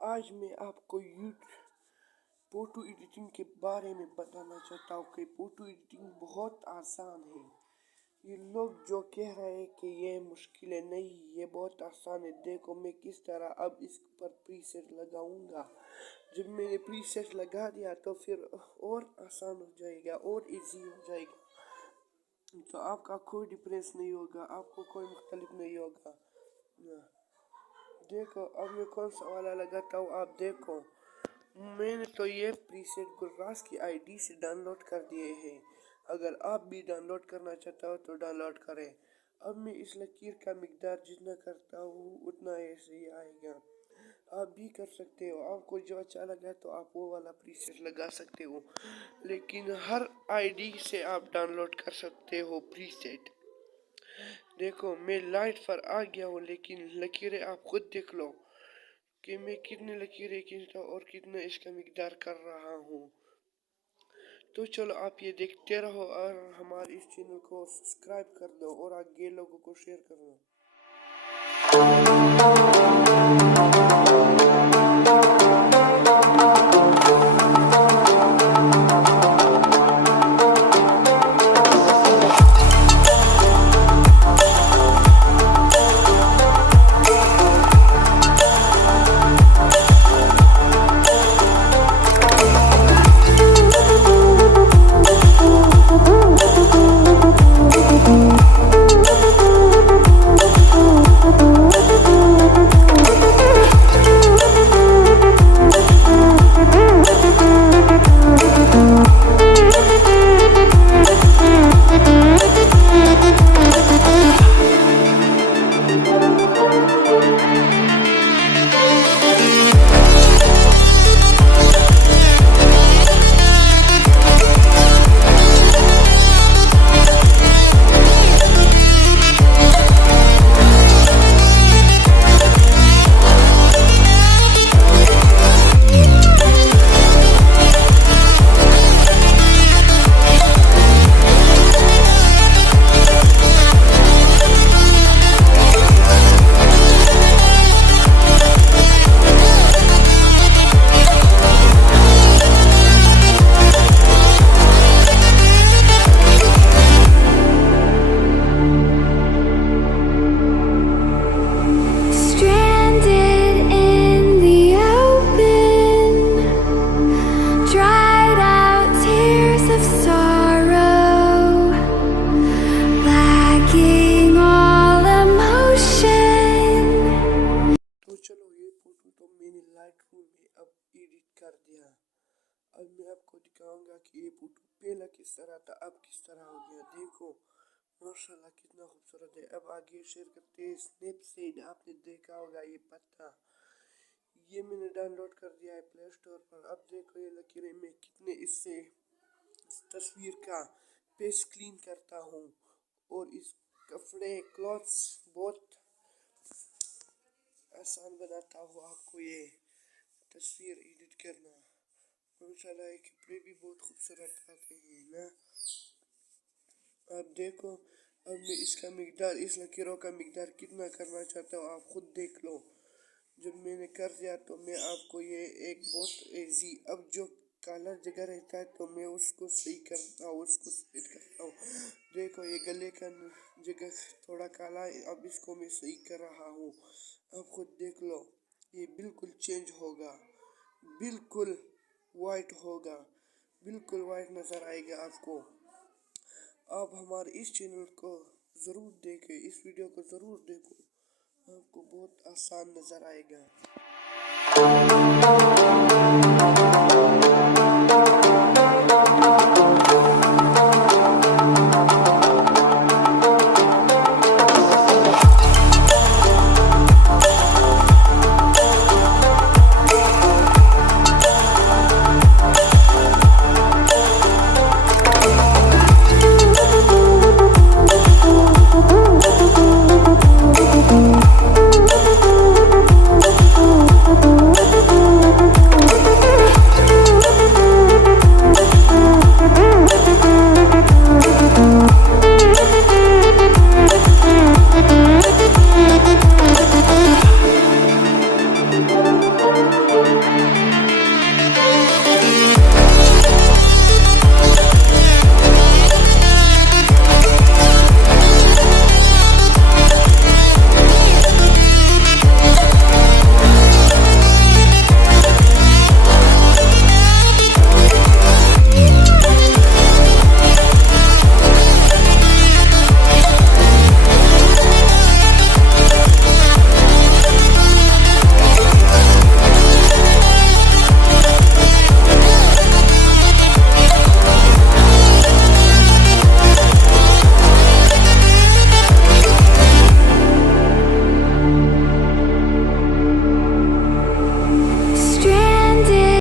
आज मैं आपको फ़ोटो एडिटिंग के बारे में बताना चाहता हूँ कि फ़ोटो एडिटिंग बहुत आसान है। ये लोग जो कह रहे हैं कि ये मुश्किल है, नहीं, ये बहुत आसान है। देखो मैं किस तरह अब इस पर प्रीसेट लगाऊंगा। जब मैंने प्रीसेट लगा दिया तो फिर और आसान हो जाएगा और इजी हो जाएगा, तो आपका कोई डिफरेंस नहीं होगा, आपको कोई मुख्तलिफ नहीं होगा। देखो अब मैं कौन सा वाला लगाता हूँ, आप देखो। मैंने तो ये प्रीसेट गुर्रास की आईडी से डाउनलोड कर दिए हैं। अगर आप भी डाउनलोड करना चाहते हो तो डाउनलोड करें। अब मैं इस लकीर का मिकदार जितना करता हूँ उतना ऐसे ही आएगा। आप भी कर सकते हो, आपको जो अच्छा लगा तो आप वो वाला प्रीसेट लगा सकते हो, लेकिन हर आईडी से आप डाउनलोड कर सकते हो प्रीसेट। देखो मैं लाइट पर आ गया हूँ, लेकिन लकीरें आप खुद देख लो कि मैं कितने लकीरें खींचता और कितना इसका मिकदार कर रहा हूँ। तो चलो आप ये देखते रहो और हमारे इस चैनल को सब्सक्राइब कर दो और आगे लोगों को शेयर कर दो। मैंने लाइटरूम में अब एडिट कर दिया। अब मैं आपको दिखाऊंगा कि ये फोटो पहला किस तरह था, अब किस तरह हो गया। देखो माशाल्लाह कितना खूबसूरत है। अब आगे शेयर करते हैं स्नैपसीड, आपने देखा होगा ये पत्ता, ये मैंने डाउनलोड कर दिया है प्ले स्टोर पर। अब देखो ये लकीरें मैं कितने इससे इस तस्वीर का पेज क्लीन करता हूँ और इस कपड़े क्लॉथ्स बहुत आसान बनाता हूँ आपको ये तस्वीर एडिट करना। माशाल्लाह कपड़े भी बहुत खूबसूरत आते हैं ना। आप देखो अब मैं इसका मिकदार, इस लकीरों का मिकदार कितना करना चाहता हूँ, आप खुद देख लो। जब मैंने कर दिया तो मैं आपको ये एक बहुत इजी, अब जो काला जगह रहता है तो मैं उसको सही करता हूँ, उसको सही करता हूँ। देखो ये गले का जगह थोड़ा काला है, अब इसको मैं सही कर रहा हूँ। अब खुद देख लो ये बिल्कुल चेंज होगा, बिल्कुल वाइट होगा, बिल्कुल वाइट नज़र आएगा आपको। आप हमारे इस चैनल को ज़रूर देखें, इस वीडियो को ज़रूर देखो, आपको बहुत आसान नज़र आएगा।